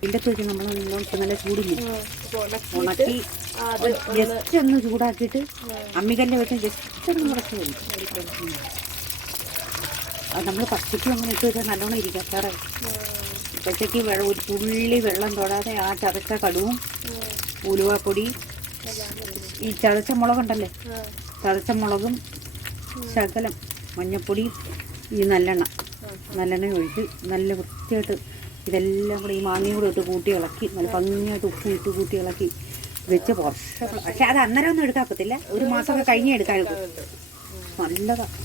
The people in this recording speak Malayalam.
ഇതിൻ്റെ വെച്ച് നമ്മൾ നല്ല ചൂടില്ല ഉണക്കി ജസ്റ്റ് ഒന്ന് ചൂടാക്കിയിട്ട് അമ്മിക്കല്ല് വെച്ച് ജസ്റ്റ് ഒന്ന് മുറച്ച് വരും. അത് നമ്മൾ പച്ചയ്ക്കും അങ്ങനെ ഇട്ട് വെച്ചാൽ നല്ലോണം ഇരിക്കാം സാറേ. പച്ചയ്ക്ക് ഒരു തുള്ളി വെള്ളം തൊടാതെ ആ ചതച്ച കടുവും ഉലുവപ്പൊടി ഈ ചതച്ച മുളകുണ്ടല്ലേ, ചതച്ച മുളകും ശകലം മഞ്ഞൾപ്പൊടി ഈ നല്ലെണ്ണ ഒഴിച്ച് നല്ല വൃത്തിയായിട്ട് ഇതെല്ലാം കൂടെ ഈ മാങ്ങയും കൂടെ ഇട്ട് കൂട്ടി ഇളക്കി നല്ല ഭംഗിയായിട്ട് ഉപ്പ് ഇട്ട് കൂട്ടി ഇളക്കി വെച്ച് വർഷങ്ങൾ. പക്ഷെ അത് അന്നേരം ഒന്നും എടുക്കാൻ പറ്റില്ല, ഒരു മാസമൊക്കെ കഴിഞ്ഞേ എടുക്കാൻ നല്ലതാണ്.